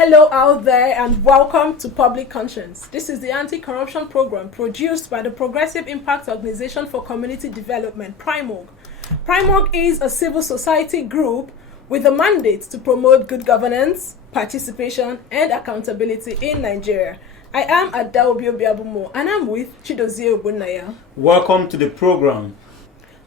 Hello out there and welcome to Public Conscience. This is the anti-corruption program produced by the Progressive Impact Organization for Community Development, PRIMOG. PRIMOG is a civil society group with a mandate to promote good governance, participation and accountability in Nigeria. I am Adaobi Obiabumo and I'm with Chidozie Ogbonnaya. Welcome to the program.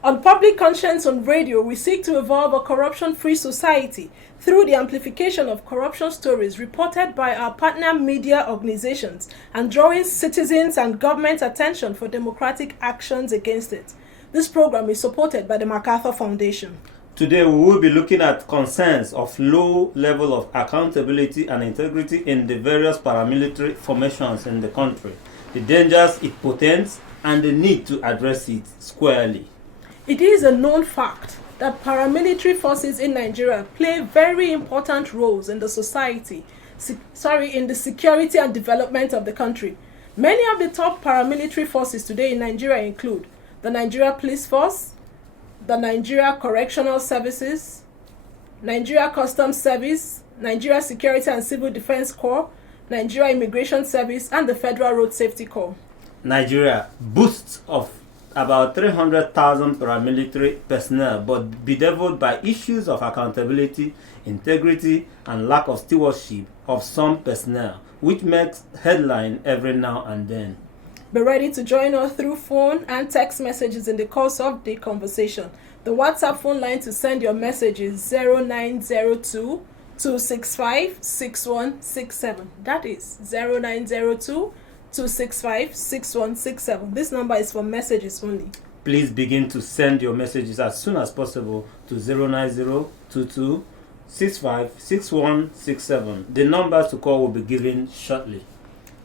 On Public Conscience on Radio, we seek to evolve a corruption-free society through the amplification of corruption stories reported by our partner media organizations and drawing citizens and government attention for democratic actions against it. This program is supported by the MacArthur Foundation. Today we will be looking at concerns of low level of accountability and integrity in the various paramilitary formations in the country, the dangers it portends, and the need to address it squarely. It is a known fact that paramilitary forces in Nigeria play very important roles in the society, in the security and development of the country. Many of the top paramilitary forces today in Nigeria include the Nigeria Police Force, the Nigeria Correctional Services, Nigeria Customs Service, Nigeria Security and Civil Defense Corps, Nigeria Immigration Service, and the Federal Road Safety Corps. Nigeria boasts of about 300,000 paramilitary personnel, but bedeviled by issues of accountability, integrity, and lack of stewardship of some personnel, which makes headline every now and then. Be ready to join us through phone and text messages in the course of the conversation. The WhatsApp phone line to send your message is 0902 265 6167. That is 0902 265 6167. This number is for messages only. Please begin to send your messages as soon as possible to 09022 65 6167. The numbers to call will be given shortly.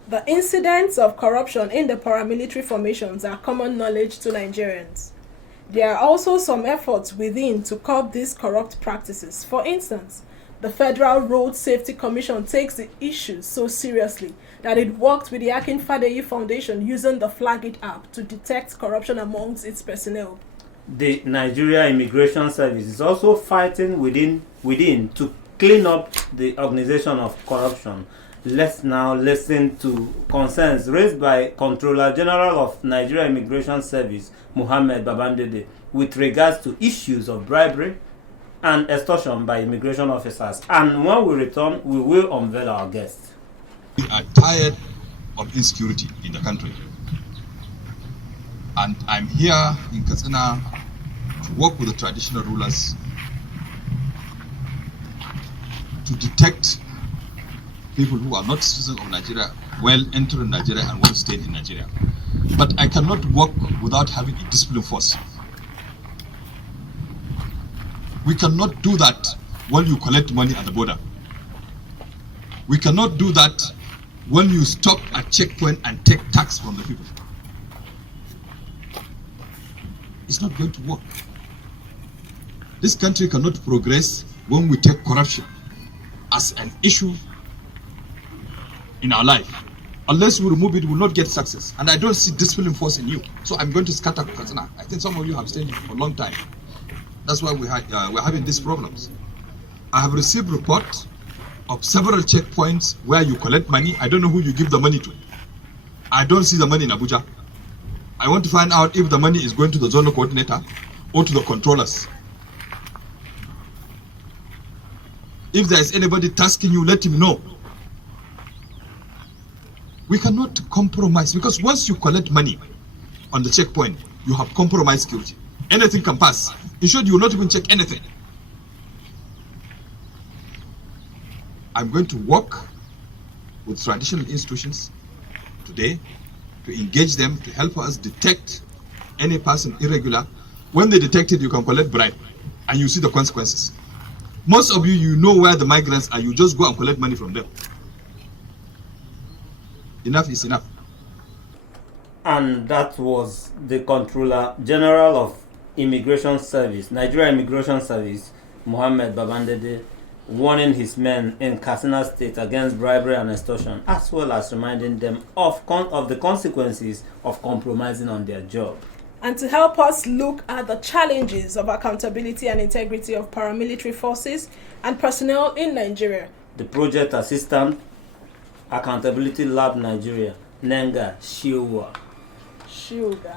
The incidents of corruption in the paramilitary formations are common knowledge to Nigerians. There are also some efforts within to curb these corrupt practices. For instance, the Federal Road Safety Commission takes the issue so seriously that it worked with the Akin Fadeyi Foundation using the Flag It app to detect corruption amongst its personnel. The Nigeria Immigration Service is also fighting within to clean up the organization of corruption. Let's now listen to concerns raised by Controller General of Nigeria Immigration Service, Mohammed Babandede, with regards to issues of bribery and extortion by immigration officers. And when we return, we will unveil our guests. We are tired of insecurity in the country. And I'm here in Katsina to work with the traditional rulers to detect people who are not citizens of Nigeria well entering Nigeria and well staying in Nigeria. But I cannot work without having a discipline force. We cannot do that when you collect money at the border. We cannot do that when you stop at checkpoint and take tax from the people. It's not going to work. This country cannot progress when we take corruption as an issue in our life. Unless we remove it, we will not get success. And I don't see discipline force in you. So I'm going to scatter Katsina. I think some of you have stayed here for a long time. That's why we're having these problems. I have received reports of several checkpoints where you collect money. I don't know who you give the money to. I don't see the money in Abuja. I want to find out if the money is going to the zonal coordinator or to the controllers. If there is anybody tasking you, let him know. We cannot compromise, because once you collect money on the checkpoint, you have compromised security. Anything can pass. In short, you will not even check anything. I'm going to work with traditional institutions today to engage them to help us detect any person irregular. When they detect it, you can collect bribe and you see the consequences. Most of you know where the migrants are. You just go and collect money from them. Enough is enough. And that was the Controller General of Immigration Service, Nigeria Immigration Service, Mohammed Babandede, warning his men in Katsina State against bribery and extortion, as well as reminding them of the consequences of compromising on their job. And to help us look at the challenges of accountability and integrity of paramilitary forces and personnel in Nigeria, the project assistant, Accountability Lab Nigeria, Nenga Shiwa. Sugar.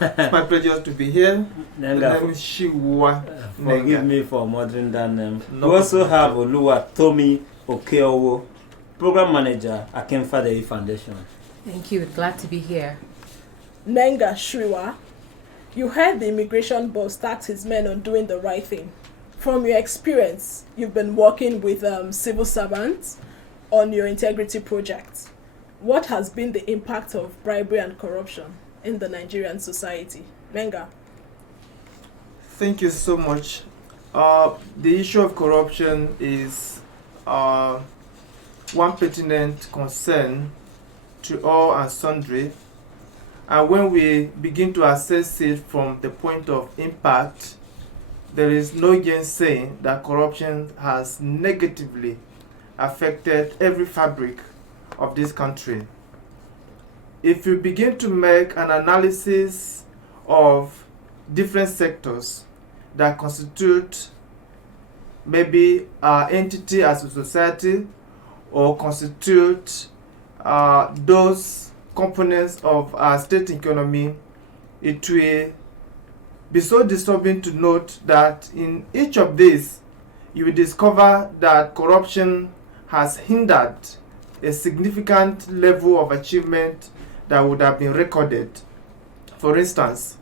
It's my pleasure to be here. The Nenga, name is Shiwa. forgive me for murdering that name. No We also problem. have Oluwa Tomi Okeowo, Program Manager, Akinfadei Foundation. Thank you. Glad to be here. Nenga Shriwa, you heard the immigration boss tax his men on doing the right thing. From your experience, you've been working with civil servants on your integrity project. What has been the impact of bribery and corruption in the Nigerian society? Nenga. Thank you so much. The issue of corruption is one pertinent concern to all and sundry. And when we begin to assess it from the point of impact, there is no gainsaying that corruption has negatively affected every fabric of this country. If you begin to make an analysis of different sectors that constitute maybe our entity as a society or constitute those components of our state economy, it will be so disturbing to note that in each of these, you will discover that corruption has hindered a significant level of achievement that would have been recorded. For instance,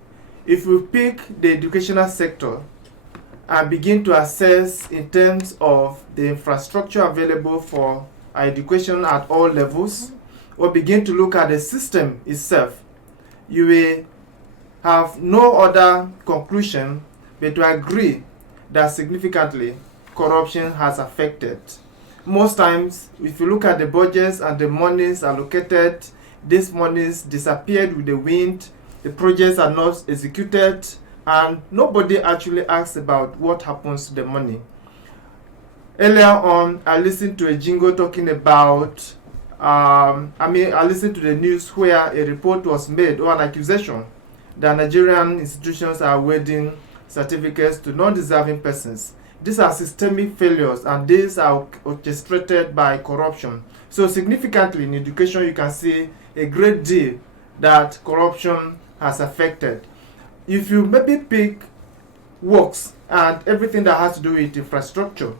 if we pick the educational sector and begin to assess in terms of the infrastructure available for our education at all levels, or begin to look at the system itself, you will have no other conclusion but to agree that significantly corruption has affected. Most times, if you look at the budgets and the monies allocated, these monies disappeared with the wind, the projects are not executed, and nobody actually asks about what happens to the money. Earlier on, I listened to a jingle talking about I listened to the news where a report was made or an accusation that Nigerian institutions are awarding certificates to non-deserving persons. These are systemic failures and these are orchestrated by corruption. So significantly in education, you can see a great deal that corruption has affected. If you maybe pick works and everything that has to do with infrastructure,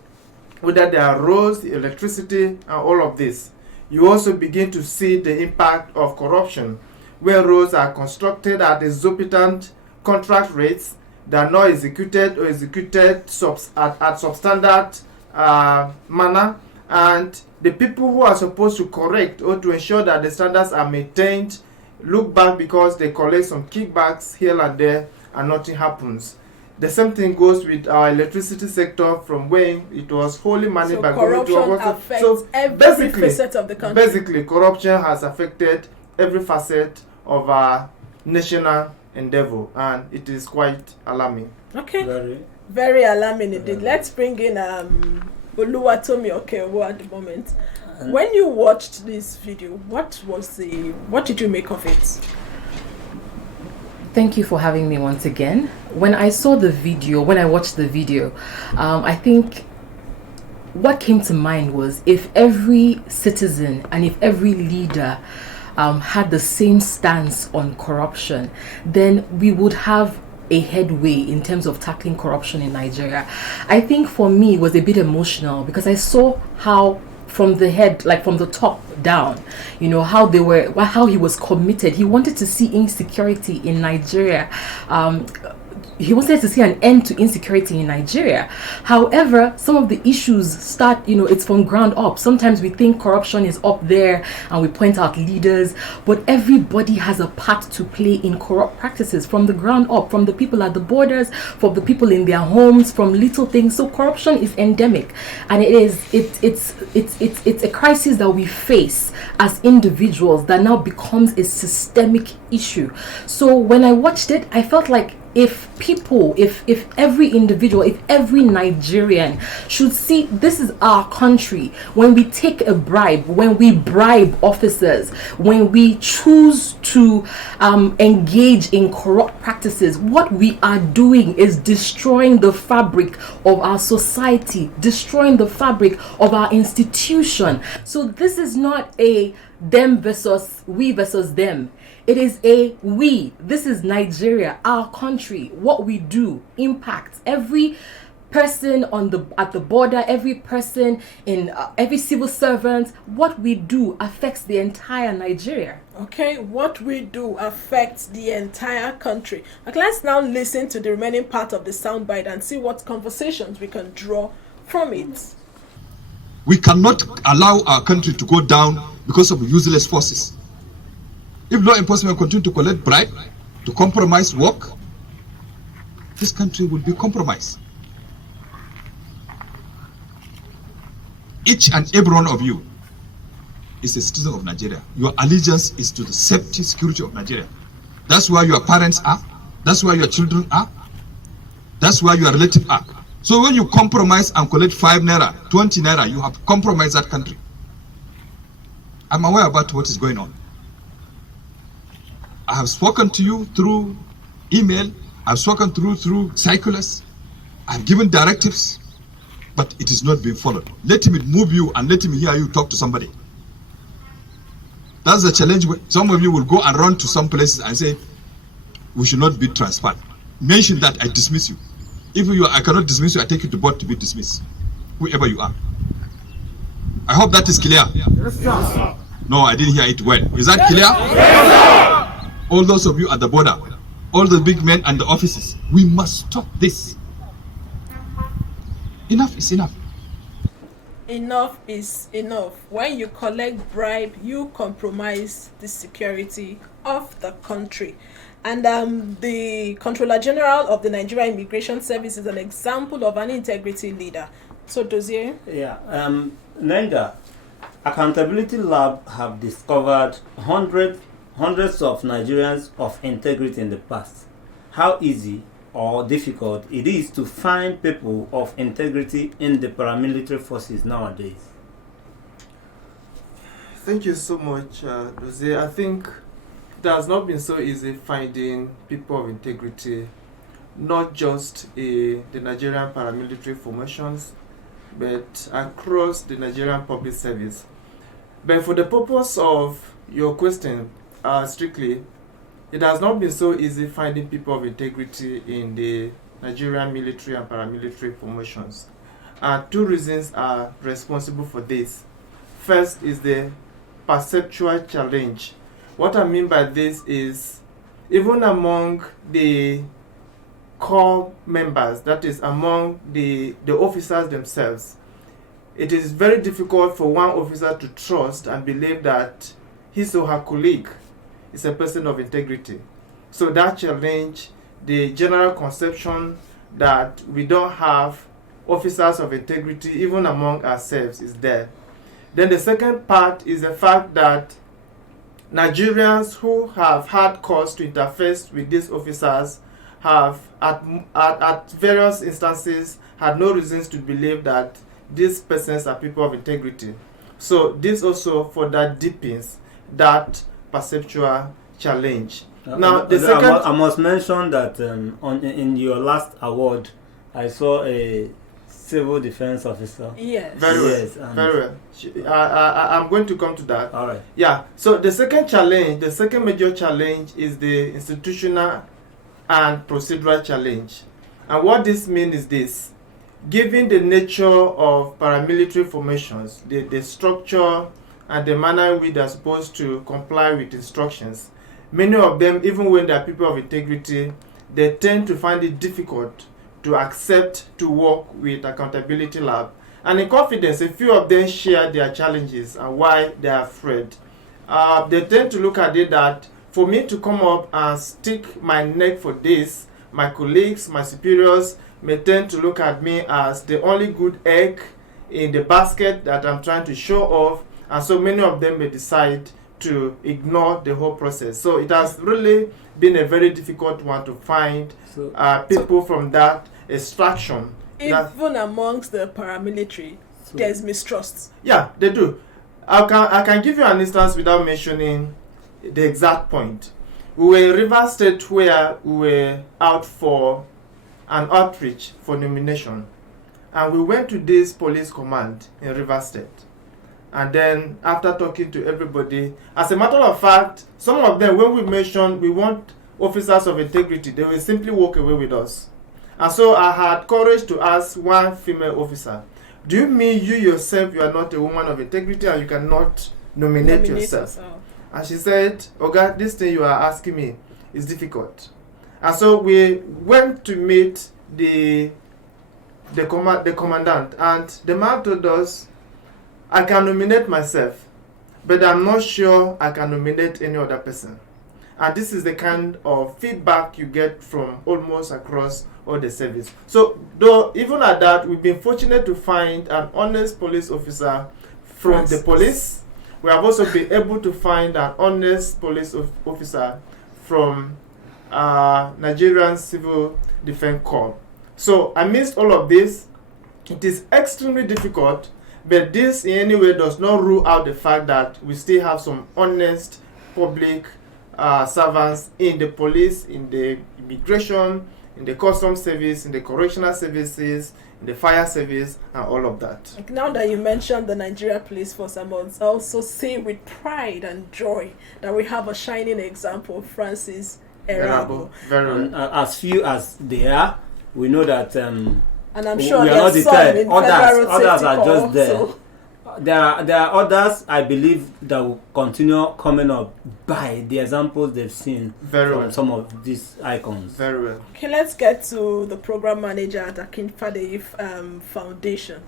whether there are roads, electricity, and all of this, you also begin to see the impact of corruption, where roads are constructed at exorbitant contract rates that are not executed or executed at substandard manner, and the people who are supposed to correct or to ensure that the standards are maintained look back because they collect some kickbacks here and there and nothing happens. The same thing goes with our electricity sector, from when it was wholly managed by government. Corruption affects every facet of the country. Basically, corruption has affected every facet of our national endeavor, and it is quite alarming. Okay. Very alarming indeed. Let's bring in Oluwatomi Okeowo at the moment. When you watched this video, what did you make of it? Thank you for having me once again. When I watched the video, I think what came to mind was if every citizen and if every leader had the same stance on corruption, then we would have a headway in terms of tackling corruption in Nigeria. I think for me it was a bit emotional because I saw how from the head, like from the top down, how he was committed. He wanted to see insecurity in Nigeria. He wanted to see an end to insecurity in Nigeria. However, some of the issues start, it's from ground up. Sometimes we think corruption is up there and we point out leaders, but everybody has a part to play in corrupt practices from the ground up, from the people at the borders, from the people in their homes, from little things. So corruption is endemic, and it's a crisis that we face as individuals that now becomes a systemic issue. So when I watched it, I felt like if people, if every individual, if every Nigerian should see this is our country, when we take a bribe, when we bribe officers, when we choose to engage in corrupt practices, what we are doing is destroying the fabric of our society, destroying the fabric of our institution. So this is not a them versus we versus them. It is a we. This is Nigeria, our country. What we do impacts every person at the border, every person in every civil servant. What we do affects the entire Nigeria. Okay, what we do affects the entire country. Okay, let's now listen to the remaining part of the soundbite and see what conversations we can draw from it. We cannot allow our country to go down because of useless forces. If law enforcement continue to collect bribe, to compromise work, this country will be compromised. Each and every one of you is a citizen of Nigeria. Your allegiance is to the safety, security of Nigeria. That's where your parents are. That's where your children are. That's where your relatives are. So when you compromise and collect 5 naira, 20 naira, you have compromised that country. I'm aware about what is going on. I have spoken to you through email. I've spoken through circulars. I've given directives, but it is not being followed. Let me move you and let me hear you talk to somebody. That's the challenge. Some of you will go and run to some places and say, we should not be transparent. Mention that, I dismiss you. If I cannot dismiss you, I take you to board to be dismissed, whoever you are. I hope that is clear. Yes, sir. No, I didn't hear it well. Is that clear? Yes, sir. All those of you at the border, all the big men and the offices, we must stop this. Enough is enough. Enough is enough. When you collect bribe, you compromise the security of the country. And the Controller General of the Nigeria Immigration Service is an example of an integrity leader. So, Dozier? Yeah, Nenga, Accountability Lab have discovered hundreds of Nigerians of integrity in the past. How easy or difficult it is to find people of integrity in the paramilitary forces nowadays? Thank you so much, Dozie. I think it has not been so easy finding people of integrity, not just in the Nigerian paramilitary formations, but across the Nigerian public service. But for the purpose of your question, strictly, it has not been so easy finding people of integrity in the Nigerian military and paramilitary formations. And 2 reasons are responsible for this. First is the perceptual challenge. What I mean by this is, even among the core members, that is among the officers themselves, it is very difficult for one officer to trust and believe that his or her colleague is a person of integrity. So that challenge, the general conception that we don't have officers of integrity even among ourselves, is there. Then the second part is the fact that Nigerians who have had cause to interface with these officers have at various instances had no reasons to believe that these persons are people of integrity. So this also further deepens that perceptual challenge. Now the second, I must mention that in your last award, I saw a civil defense officer. Yes. Very well. Yes, Very well. I'm going to come to that. All right. Yeah. So the second challenge, the second major challenge, is the institutional and procedural challenge. And what this means is this: given the nature of paramilitary formations, the structure and the manner in which they are supposed to comply with instructions, many of them, even when they are people of integrity, they tend to find it difficult to accept to work with Accountability Lab. And in confidence, a few of them share their challenges and why they are afraid. They tend to look at it that for me to come up and stick my neck for this, my colleagues, my superiors may tend to look at me as the only good egg in the basket that I'm trying to show off, and so many of them may decide to ignore the whole process. So it has really been a very difficult one to find people from that extraction. Even amongst the paramilitary, there's mistrust. Yeah, they do. I can give you an instance without mentioning the exact point. We were in Rivers State where we were out for an outreach for nomination. And we went to this police command in Rivers State. And then after talking to everybody, as a matter of fact, some of them, when we mentioned we want officers of integrity, they will simply walk away with us. And so I had courage to ask one female officer, do you mean you yourself, you are not a woman of integrity and you cannot nominate yourself? And she said, "Oga, this thing you are asking me is difficult." And so we went to meet the commandant, and the man told us, "I can nominate myself, but I'm not sure I can nominate any other person." And this is the kind of feedback you get from almost across all the service. So, though even at that, we've been fortunate to find an honest police officer from the police. We have also been able to find an honest police officer from Nigerian Civil Defense Corps. So, amidst all of this, it is extremely difficult, but this in any way does not rule out the fact that we still have some honest public servants in the police, in the immigration, in the customs service, in the correctional services, in the fire service, and all of that. Like now that you mentioned the Nigeria Police Force, I must also say with pride and joy that we have a shining example of Francis Erabo. Very as few as they are, we know that and I'm sure we are not there's some deterred. in Others are Corps, just there. so. There are others, I believe, that will continue coming up by the examples they've seen from some of these icons. Very well. Okay, let's get to the program manager at Akinfade Foundation.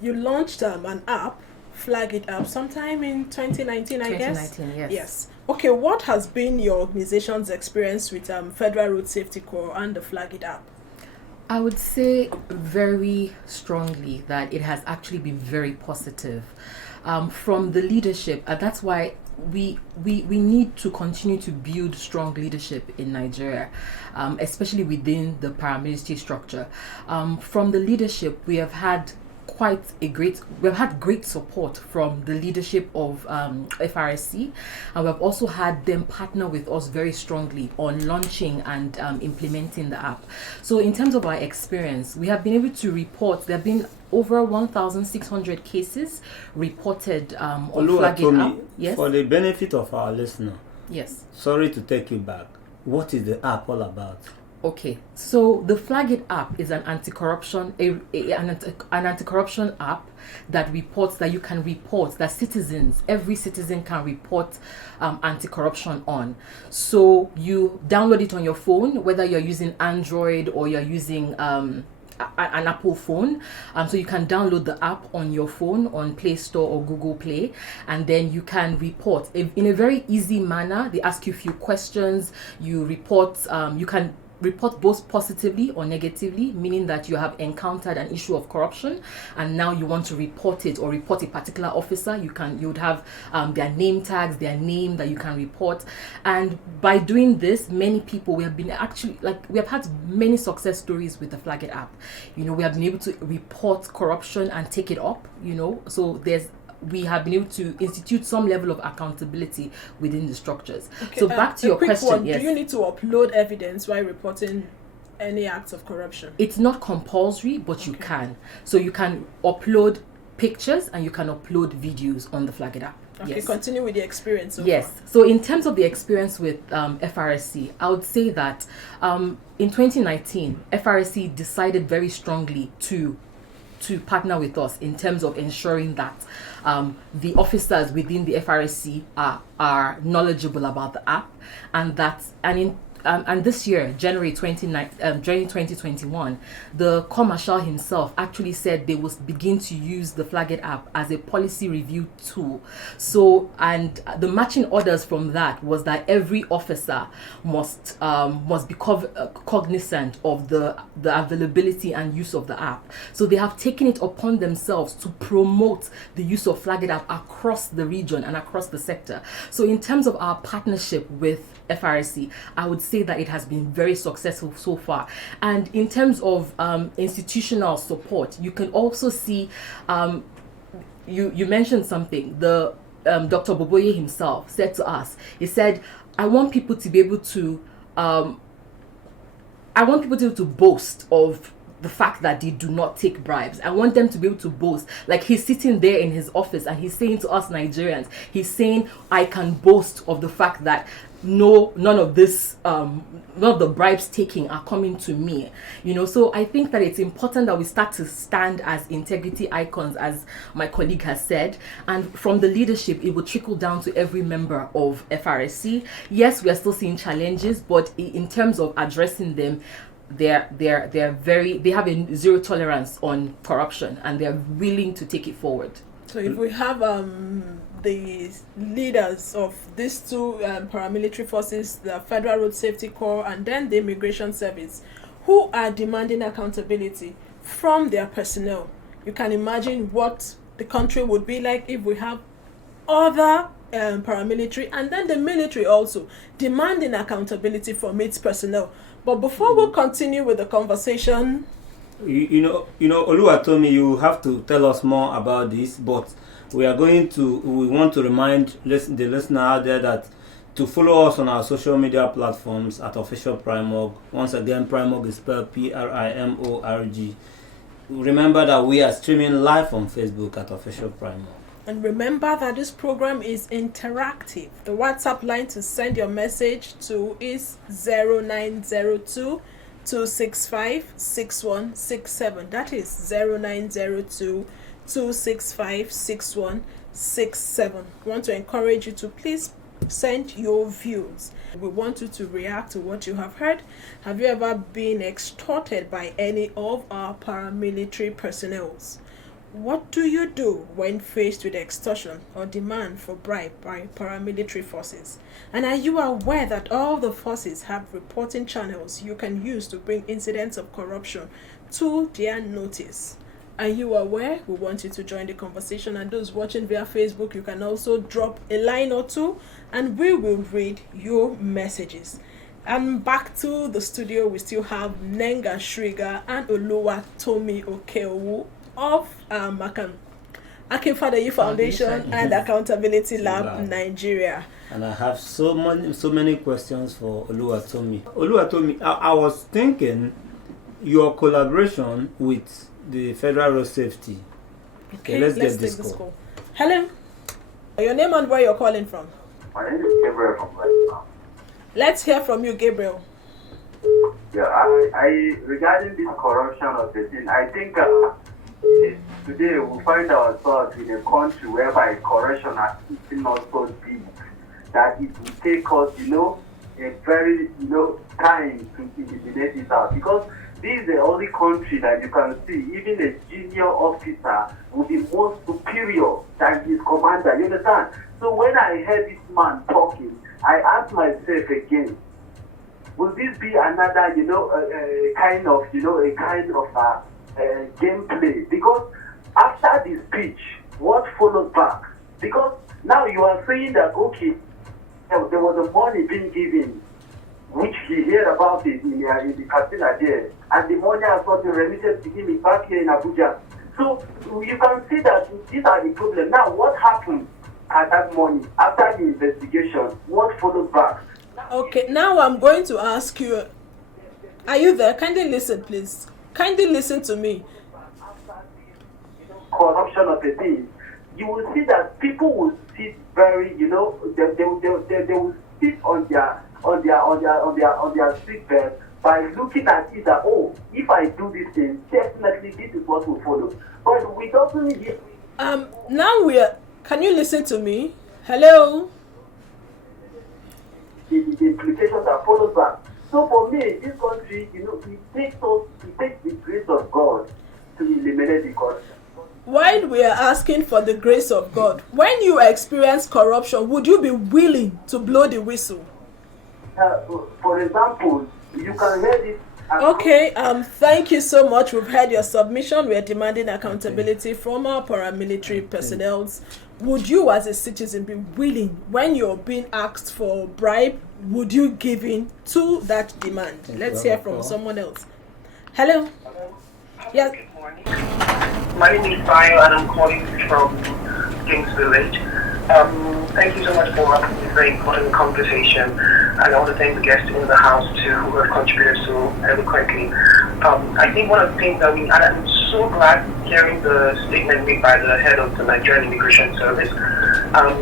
You launched an app, Flag It Up, sometime in 2019, I guess? 2019, yes. Yes. Okay, what has been your organization's experience with Federal Road Safety Corps and the Flag It App? I would say very strongly that it has actually been very positive from the leadership. That's why we need to continue to build strong leadership in Nigeria, especially within the paramilitary structure. From the leadership, we have had great support from the leadership of FRSC, and we've also had them partner with us very strongly on launching and implementing the app. So in terms of our experience, we have been able to report, there have been over 1,600 cases reported on Flag It Up. Yes. For the benefit of our listener, yes. Sorry to take you back. What is the app all about? Okay, so the Flag It app is an anti-corruption app that reports, that you can report, that every citizen can report anti-corruption on. So you download it on your phone, whether you're using Android or you're using an Apple phone. So you can download the app on your phone on Play Store or Google Play, and then you can report in a very easy manner. They ask you a few questions. You report. You can report both positively or negatively, meaning that you have encountered an issue of corruption and now you want to report it or report a particular officer. You would have their name tags, their name that you can report. And by doing this, many people, we have had many success stories with the Flag It app. We have been able to report corruption and take it up, so we have been able to institute some level of accountability within the structures. Okay, so back to your question, yes. Do you need to upload evidence while reporting any acts of corruption? It's not compulsory, but you can. So you can upload pictures and you can upload videos on the Flag It app. Okay, yes. Continue with the experience so yes. far. So in terms of the experience with FRSC, I would say that in 2019, FRSC decided very strongly to partner with us in terms of ensuring that the officers within the FRSC are knowledgeable about the app, and and this year, January 2021, the Corps Marshal himself actually said they will begin to use the Flagit app as a policy review tool. So, and the matching orders from that was that every officer must be cognizant of the availability and use of the app. So they have taken it upon themselves to promote the use of Flagit app across the region and across the sector. So in terms of our partnership with FRSC, I would say that it has been very successful so far. And in terms of institutional support, you can also see, you mentioned something, the Dr. Boboye himself said to us, he said, I want people to be able to boast of the fact that they do not take bribes. I want them to be able to boast. Like, he's sitting there in his office and he's saying to us Nigerians, he's saying, I can boast of the fact that none of the bribes taking are coming to me. So I think that it's important that we start to stand as integrity icons, as my colleague has said, and from the leadership it will trickle down to every member of FRSC. Yes, we are still seeing challenges, but in terms of addressing them, they have a zero tolerance on corruption, and they're willing to take it forward. So if we have the leaders of these two paramilitary forces, the Federal Road Safety Corps and then the Immigration Service, who are demanding accountability from their personnel, you can imagine what the country would be like if we have other paramilitary and then the military also demanding accountability from its personnel. But before we continue with the conversation, Oluwatomi, you have to tell us more about this, but we want to remind the listener out there that to follow us on our social media platforms at Official Primorg. Once again, Primorg is spelled Primorg. Remember that we are streaming live on Facebook at Official Primorg. And remember that this program is interactive. The WhatsApp line to send your message to is 0902 265 6167. That is 0902 265 6167. We want to encourage you to please send your views. We want you to react to what you have heard. Have you ever been extorted by any of our paramilitary personnel? What do you do when faced with extortion or demand for bribe by paramilitary forces? And are you aware that all the forces have reporting channels you can use to bring incidents of corruption to their notice? Are you aware? We want you to join the conversation, and those watching via Facebook, you can also drop a line or two and we will read your messages. And back to the studio, we still have Nenga Shriga and Oluwatomi Okeowu of Akinfada Youth Foundation and Accountability Lab Nigeria. And I have so many questions for Oluwatomi. Oluwatomi, I was thinking your collaboration with the Federal Road Safety. Okay, let's get this call. Hello. Your name and where you're calling from? My name is Gabriel from West. Let's hear from you, Gabriel. Yeah, I regarding this corruption of the thing, I think today we find ourselves in a country whereby corruption has eaten us so deep that it will take us, a very, time to eliminate it out. Because this is the only country that you can see, even a junior officer will be more superior than his commander. You understand? So when I heard this man talking, I asked myself again, will this be another, kind of gameplay? Because after the speech, what follows back? Because now you are saying that, okay, there was a money being given, which he heard about it in the casino there, and the money has not been remitted to him back here in Abuja. So you can see that these are the problems. Now, what happened at that money after the investigation? What follows back? Okay, now I'm going to ask you, are you there? Kindly listen, please. Kindly listen to me. Corruption of the thing, you will see that people will sit very, they will sit on their seat bed by looking at it that, oh, if I do this thing, definitely this is what will follow. But we don't need now can you listen to me? Hello? the implications that follow back. So for me, this country, it takes the grace of God to eliminate the corruption. While we are asking for the grace of God, when you experience corruption, would you be willing to blow the whistle? For example, you can hear this. Okay, thank you so much. We've heard your submission. We are demanding accountability from our paramilitary personnel. Would you as a citizen be willing, when you're being asked for a bribe, would you give in to that demand? Let's hear from someone else. Hello? Yes. Good morning. My name is Bayo and I'm calling from Kings Village. Thank you so much for this very important conversation, and I want to thank the guests in the house too who have contributed so eloquently. I think one of the things and I'm so glad hearing the statement made by the head of the Nigerian Immigration Service.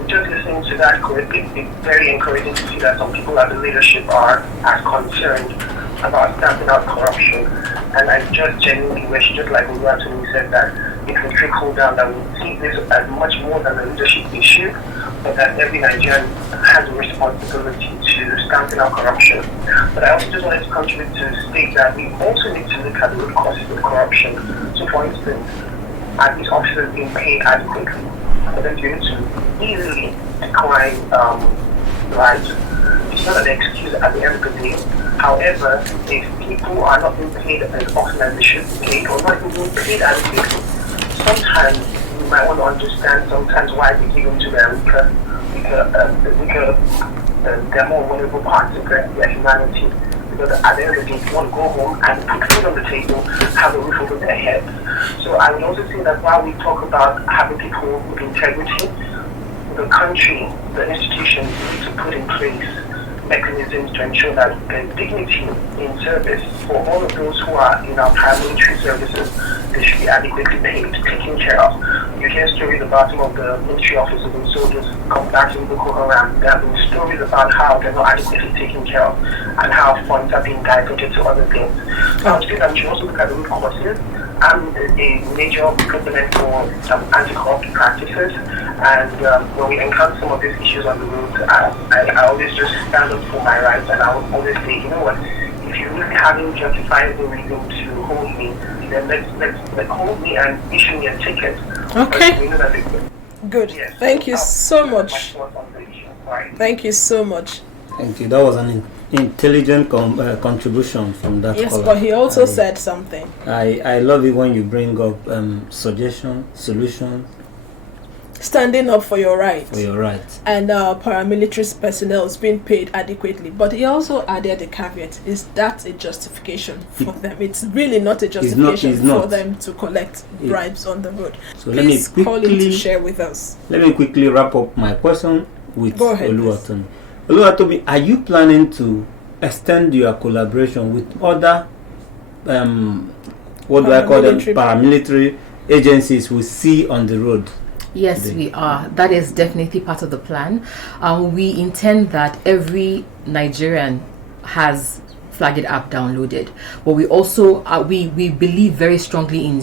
Just listening to that, it's very encouraging to see that some people at the leadership are as concerned about stamping out corruption. And I just genuinely wish, just like Oluwatomi said, that it will trickle down, that we see this as much more than a leadership issue, but that every Nigerian has a responsibility to stamping out corruption. But I also just wanted to contribute to state that we also need to look at the root causes of corruption. So for instance, are these officers being paid adequately for them to be able to easily decline bribes? It's not an excuse at the end of the day. However, if people are not being paid as often as they should be paid, or not even being paid adequately, sometimes you might want to understand sometimes why they give into their their more vulnerable parts of their humanity. Because at the end of the day, if you want to go home and put food on the table, have a roof over their head. So I would also say that while we talk about having people with integrity, the country, the institutions need to put in place mechanisms to ensure that there's dignity in service for all of those who are in our paramilitary services. They should be adequately paid, taken care of. You hear stories about some of the military officers and soldiers combating Boko Haram. There have been stories about how they're not adequately taken care of and how funds are being diverted to other things. I would say that we should also look at the root causes. I'm a major proponent for anti-corrupt practices, and when we encounter some of these issues on the road, I always just stand up for my rights, and I will always say, you know what, if you really having justifiable reason to hold me, then let's hold me and issue me a ticket. Okay. We know that Good. Yes. Thank you so much. Thank you so much. Thank you. That was an intelligent contribution from that Yes, caller. but he also said something. I love it when you bring up suggestions, solutions. Standing up for your rights. For your rights. And paramilitary personnel is being paid adequately. But he also added a caveat. Is that a justification for them? It's really not a justification for them to collect bribes on the road. So please call in to share with us. Let me quickly wrap up my question with Oluwatomi. Oluwatomi, are you planning to extend your collaboration with other what do I call them, paramilitary agencies we see on the road? Yes, we are. That is definitely part of the plan. We intend that every Nigerian has Flag It app downloaded, but we also we believe very strongly in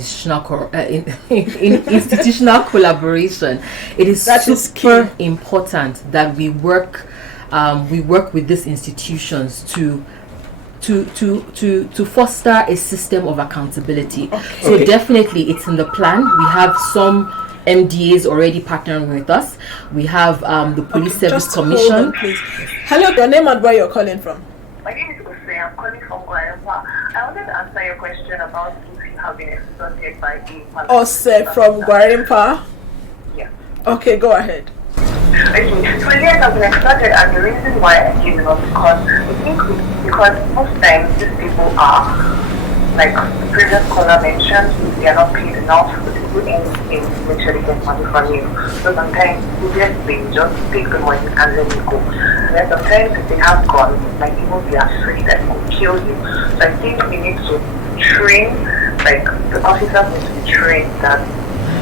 institutional collaboration. It is super important that we work with these institutions to foster a system of accountability. So definitely it's in the plan. We have some MDAs already partnering with us. We have the Police Service Commission. Hold on, please. Hello, your name and where you're calling from? My name is Ose. I'm calling from Guarimpa. I wanted to answer your question about if you have been extorted by the Ose from Guarimpa? Yeah. Okay, go ahead. Okay, so yes, I've been extorted, and the reason why I came was because most times these people are, like the previous caller mentioned, they are not paid enough, but people in literally get money from you. So sometimes they just take the money and let it go. And then sometimes if they have guns, like people be afraid that it will kill you. So I think we need to train, like the officers need to be trained that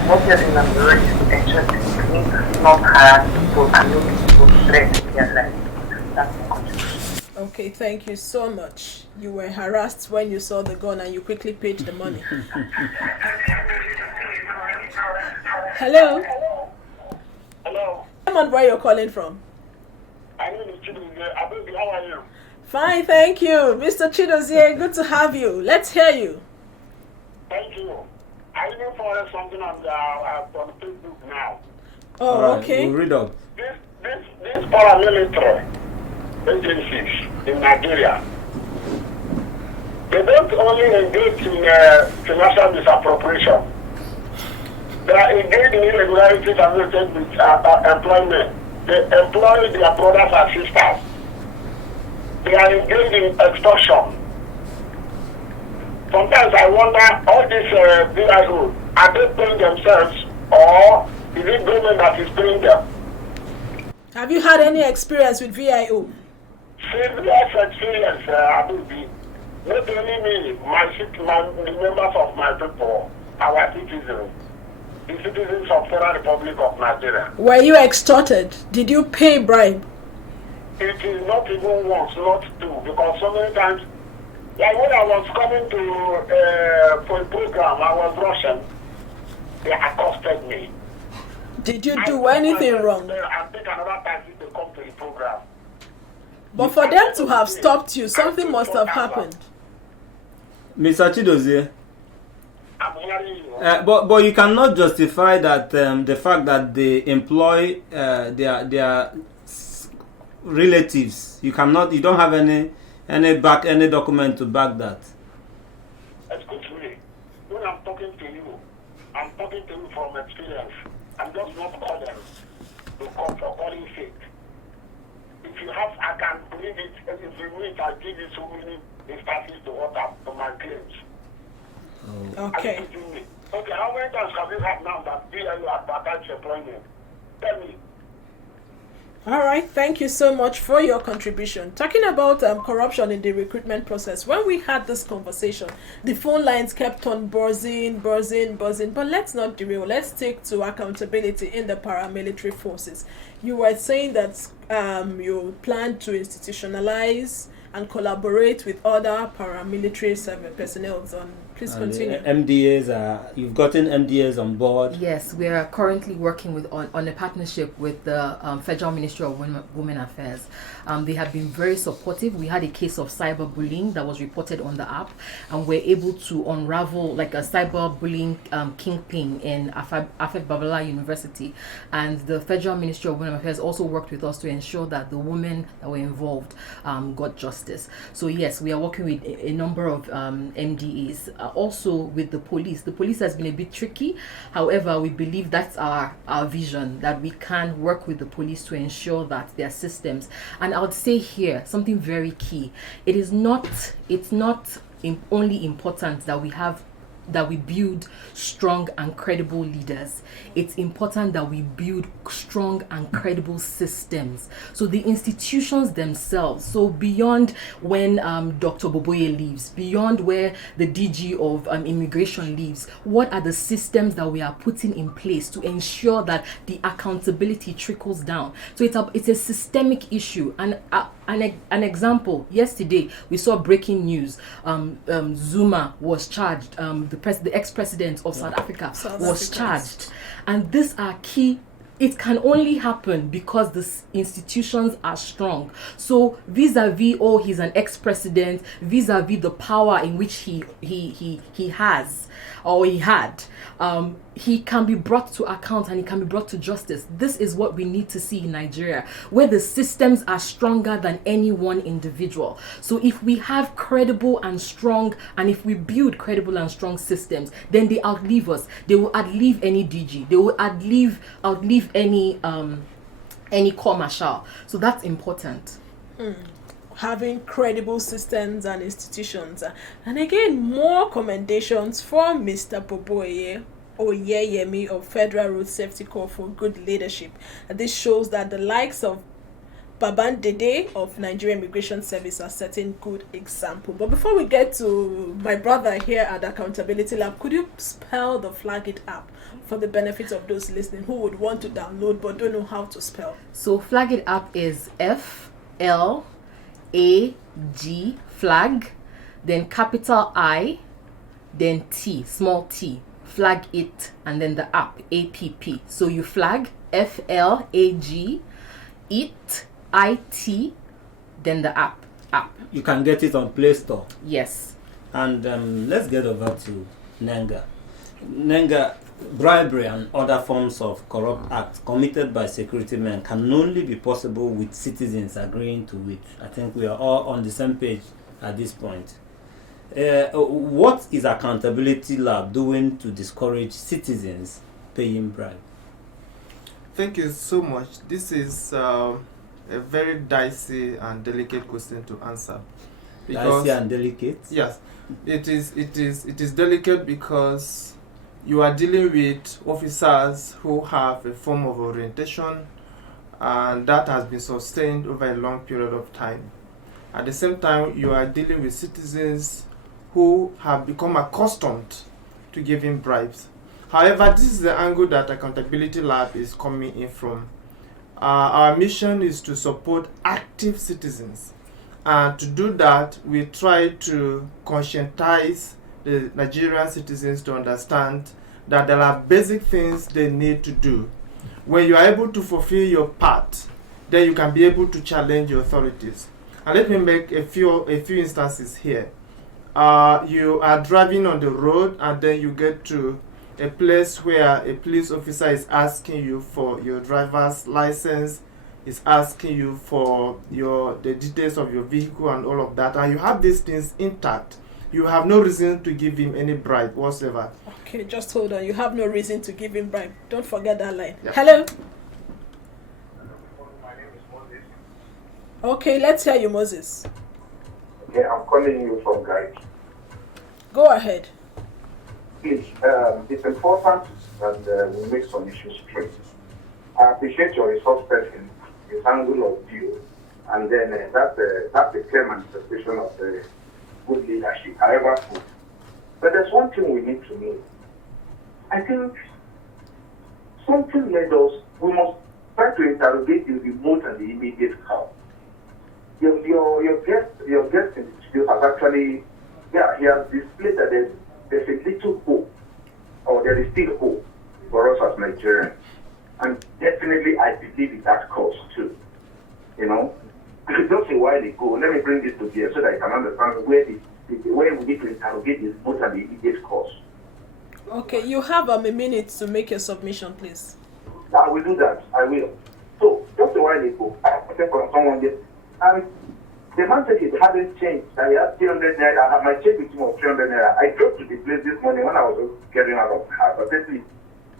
what they're doing on the road is to ensure that not harass people and make people threaten their life. That's my contribution. Okay, thank you so much. You were harassed when you saw the gun and you quickly paid the money. Hello? Hello. Come on, where you're calling from? My name is Chidi. How are you? Fine, thank you. Mr. Chidozie, good to have you. Let's hear you. Thank you. I even follow something on Facebook now. Oh, All right, okay. we'll read up. This paramilitary agencies in Nigeria, they don't only engage in financial misappropriation. They are engaged in irregularities associated with employment. They employ their brothers and sisters. They are engaged in extortion. Sometimes I wonder, all these VIO, are they paying themselves, or is it government that is paying them? Have you had any experience with VIO? Serious experience, Abubi. Not only me, the members of my people, our citizens, the citizens of Federal Republic of Nigeria. Were you extorted? Did you pay bribe? It is not even once, not two, because so many times, like when I was coming to for a program, I was rushing, they accosted me. Did you do anything wrong? I take another taxi to come to the program. But for them to have stopped you, something must have happened. Mr. Chidozie, I'm hearing you. but you cannot justify that the fact that they employ their relatives. You don't have any document to back that. Excuse me. When I'm talking to you from experience. I'm just not calling to call for calling sake. If you have, I can believe it. If you need, I'll give you so many instances to what up to my claims. Okay. Okay, how many times have you had now that VIO advertise employment? Tell me. All right, thank you so much for your contribution. Talking about corruption in the recruitment process, when we had this conversation, the phone lines kept on buzzing, but let's not derail. Let's take to accountability in the paramilitary forces. You were saying that you plan to institutionalize and collaborate with other paramilitary personnel. Please continue. MDAs you've gotten MDAs on board. Yes, we are currently working on a partnership with the Federal Ministry of Women Affairs. They have been very supportive. We had a case of cyberbullying that was reported on the app, and we're able to unravel like a cyberbullying kingpin in Afeb Babala University. And the Federal Ministry of Women Affairs also worked with us to ensure that the women that were involved got justice. So yes, we are working with a number of MDAs. Also with the police. The police has been a bit tricky. However, we believe that's our vision, that we can work with the police to ensure that their systems. And I would say here something very key. It's not only important that we build strong and credible leaders. It's important that we build strong and credible systems. So the institutions themselves, so beyond when Dr. Boboye leaves, beyond where the DG of immigration leaves, what are the systems that we are putting in place to ensure that the accountability trickles down? So it's a systemic issue. And an example, yesterday we saw breaking news. Zuma was charged. The ex-president of South Africa was charged. And these are key. It can only happen because the institutions are strong. So vis-a-vis, he's an ex-president, vis-a-vis the power in which he has or he had, he can be brought to account and he can be brought to justice. This is what we need to see in Nigeria, where the systems are stronger than any one individual. So if we have credible and strong, and if we build credible and strong systems, then they outlive us. They will outlive any DG. They will outlive any corps marshal. So that's important. Having credible systems and institutions. And again, more commendations for Mr. Boboye Oyeyemi of Federal Road Safety Corps for good leadership. And this shows that the likes of Baban Dede of Nigeria Immigration Service are setting good example. But before we get to my brother here at Accountability Lab, could you spell the Flag It app for the benefit of those listening who would want to download but don't know how to spell? So Flag It app is FLAG, flag, then capital I, then T, small t, Flag It, and then the app, APP. So you flag FLAG, it, IT, then the app. app. You can get it on Play Store. Yes. And let's get over to Nenga. Nenga, bribery and other forms of corrupt acts committed by security men can only be possible with citizens agreeing to it. I think we are all on the same page at this point. What is Accountability Lab doing to discourage citizens paying bribe? Thank you so much. This is a very dicey and delicate question to answer. Dicey and delicate? Yes, it is delicate because you are dealing with officers who have a form of orientation, and that has been sustained over a long period of time. At the same time, you are dealing with citizens who have become accustomed to giving bribes. However, this is the angle that Accountability Lab is coming in from. Our mission is to support active citizens. And to do that, we try to conscientize the Nigerian citizens to understand that there are basic things they need to do. When you are able to fulfill your part, then you can be able to challenge your authorities. And let me make a few instances here. You are driving on the road and then you get to a place where a police officer is asking you for your driver's license, is asking you for the details of your vehicle and all of that, and you have these things intact. You have no reason to give him any bribe whatsoever. Okay, just hold on. You have no reason to give him bribe. Don't forget that line. Yeah. Hello? My name is Moses. Okay, let's hear you, Moses. Okay, I'm calling you from Guide. Go ahead. Please, it's important that we make some issues straight. I appreciate your resource person, his angle of view, and then that's a clear manifestation of good leadership, however good. But there's one thing we need to know. I think something led us, we must try to interrogate the remote and the immediate cause. Your guest in the studio has actually, he has displayed that there's a little hope, or there is still hope for us as Nigerians. And definitely I believe in that cause too. You know, just a while ago, let me bring this to bear so that I can understand where we need to interrogate this both and the immediate cause. Okay, you have a minute to make your submission, please. I will do that. I will. So, just a while ago, I heard from someone there, and the man said it hadn't changed. That he had 300 naira. I had my check with him of 300 naira. I drove to the place this morning when I was getting out of the house. I said, please,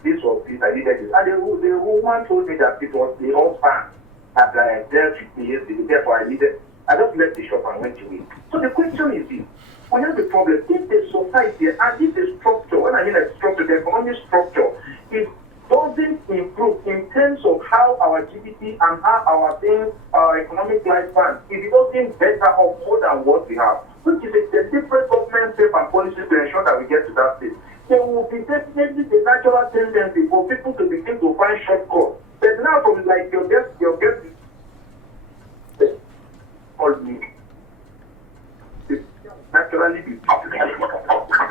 this was this, I needed this. And the woman told me that it was the husband that I dealt with me yesterday, therefore I needed. I just left the shop and went away. So the question is this. We have the problem. If the society and if the structure, when I mean a structure, the economic structure, it doesn't improve in terms of how our GDP and how our economic lifespan, if it doesn't better or more than what we have, which is a different government step and policies to ensure that we get to that stage, there will be definitely the natural tendency for people to begin to find shortcuts. But now, from like your guest called me. Naturally be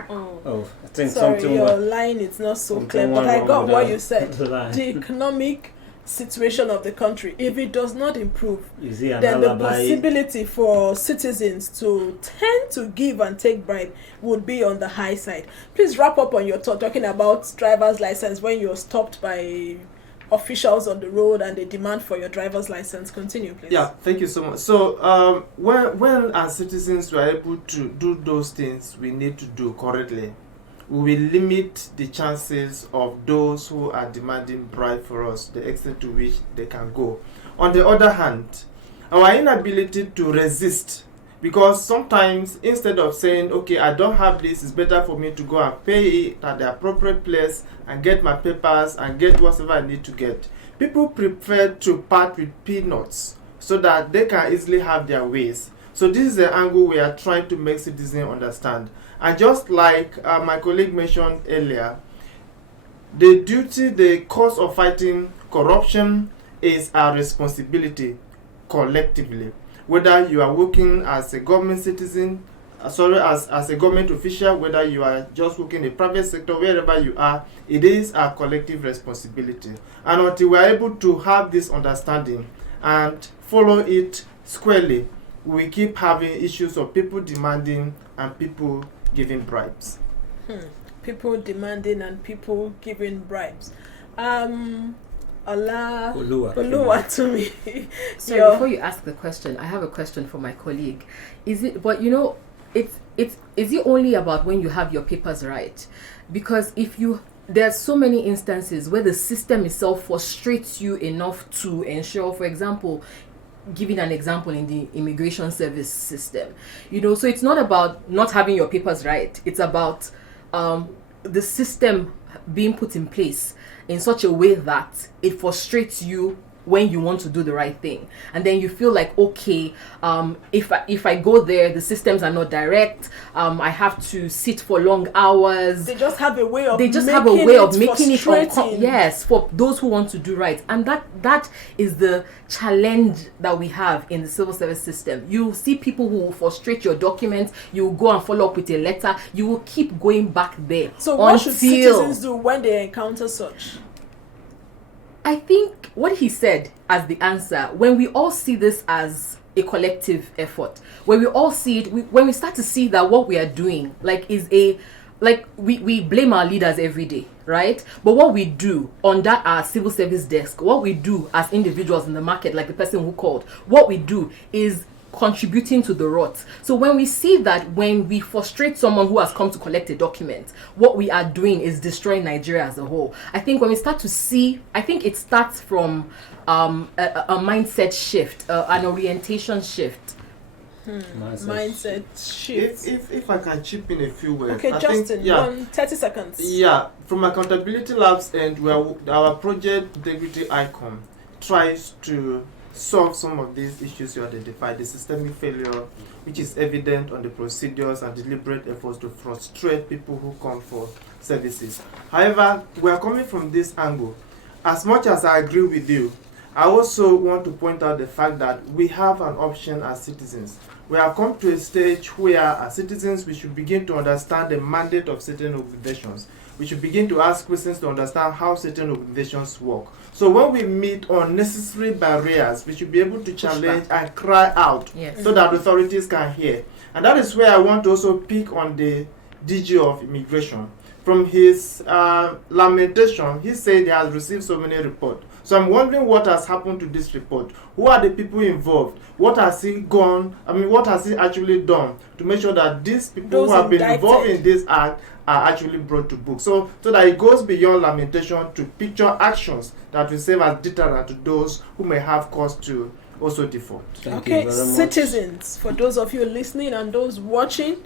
Oh, I think Sorry, something your went- line is not so something clear, but went I wrong got with what that you said. line. The economic situation of the country, if it does not improve, You see an then the alibi. possibility for citizens to tend to give and take bribe would be on the high side. Please wrap up on your thought talking about driver's license when you're stopped by officials on the road and they demand for your driver's license. Continue, please. Yeah, thank you so much. So, when as citizens we are able to do those things we need to do correctly, we will limit the chances of those who are demanding bribe for us, the extent to which they can go. On the other hand, our inability to resist, because sometimes instead of saying, okay, I don't have this, it's better for me to go and pay it at the appropriate place and get my papers and get whatever I need to get. People prefer to part with peanuts so that they can easily have their ways. So this is the angle we are trying to make citizens understand. And just like my colleague mentioned earlier, the cause of fighting corruption is our responsibility collectively. Whether you are working as a government citizen, as a government official, whether you are just working in the private sector, wherever you are, it is our collective responsibility. And until we are able to have this understanding and follow it squarely, we keep having issues of people demanding and people giving bribes. People demanding and people giving bribes. Oluwa to me. So before you ask the question, I have a question for my colleague. Is it? But you know, is it only about when you have your papers right? Because there's so many instances where the system itself frustrates you enough to ensure, for example, giving an example in the immigration service system, so it's not about not having your papers right. It's about the system being put in place in such a way that it frustrates you when you want to do the right thing, and then you feel like, okay, if I go there, the systems are not direct. I have to sit for long hours. They just have a way of making it yes, for those who want to do right, and that is the challenge that we have in the civil service system. You see people who will frustrate your documents. You will go and follow up with a letter. You will keep going back there. So what should citizens do when they encounter such? I think what he said as the answer, when we all see this as a collective effort, when we all see it, when we start to see that what we are doing, we blame our leaders every day, right? But what we do on our civil service desk, what we do as individuals in the market, like the person who called, what we do is contributing to the rot. So when we see that, when we frustrate someone who has come to collect a document, what we are doing is destroying Nigeria as a whole. I think when we start to see, I think it starts from a mindset shift, an orientation shift. Mindset shift. If I can chip in a few words. Okay, Justin, 30 seconds. Yeah, from Accountability Lab's end, our project Integrity Icon tries to solve some of these issues you identified, the systemic failure, which is evident on the procedures and deliberate efforts to frustrate people who come for services. However, we are coming from this angle. As much as I agree with you, I also want to point out the fact that we have an option as citizens. We have come to a stage where, as citizens, we should begin to understand the mandate of certain organizations. We should begin to ask questions to understand how certain organizations work. So when we meet unnecessary barriers, we should be able to challenge and cry out so that authorities can hear. And that is where I want to also pick on the DG of Immigration. From his lamentation, he said he has received so many reports. So I'm wondering what has happened to this report. Who are the people involved? What has he actually done to make sure that these people who have been involved in this act are actually brought to book? So that it goes beyond lamentation to picture actions that will serve as deterrent to those who may have cause to also default. Thank you very much. Citizens, for those of you listening and those watching,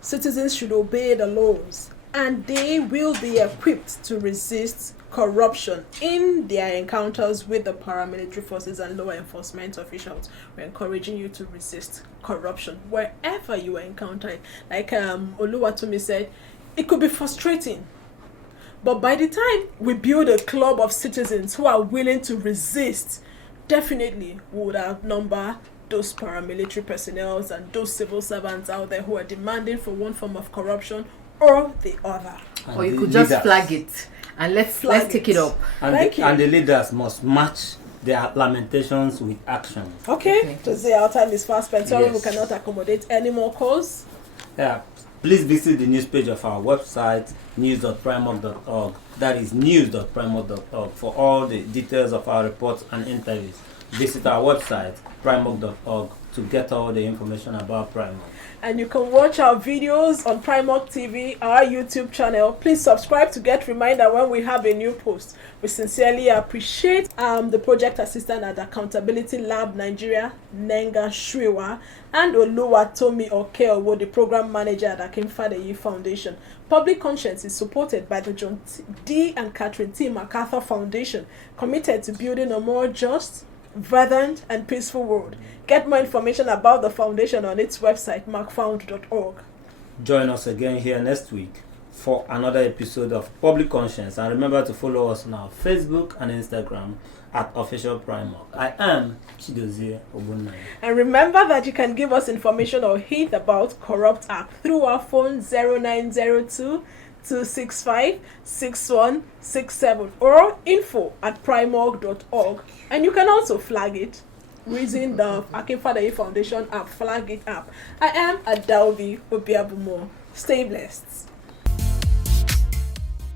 citizens should obey the laws, and they will be equipped to resist corruption in their encounters with the paramilitary forces and law enforcement officials. We're encouraging you to resist corruption wherever you encounter it. Like Oluwatomi said, it could be frustrating, but by the time we build a club of citizens who are willing to resist, definitely we would outnumber those paramilitary personnel and those civil servants out there who are demanding for one form of corruption or the other. Or you could just flag it and let's take it up. And the leaders must match their lamentations with action. Okay. To say our time is fast spent. Sorry, we cannot accommodate any more calls. Yeah. Please visit the news page of our website, news.primorg.org. That is news.primorg.org for all the details of our reports and interviews. Visit our website, primorg.org, to get all the information about Primorg. And you can watch our videos on Primorg TV, our YouTube channel. Please subscribe to get reminder when we have a new post. We sincerely appreciate the project assistant at Accountability Lab Nigeria, Nenga Shriwa, and Oluwatomi Okeowo, the program manager at Akinfadeyi Foundation. Public Conscience is supported by the John D. and Catherine T. MacArthur Foundation, committed to building a more just, verdant, and peaceful world. Get more information about the foundation on its website, macfound.org. Join us again here next week for another episode of Public Conscience, and remember to follow us on our Facebook and Instagram at Official Primorg. I am Chidozie Ogunnayi. And remember that you can give us information or hint about Corrupt Act through our phone 0902 265-6167 or info@primorg.org, and you can also flag it. reason the Akinfadaye Foundation app, flag it up. I am Adelvi Obiabumo. Stay blessed.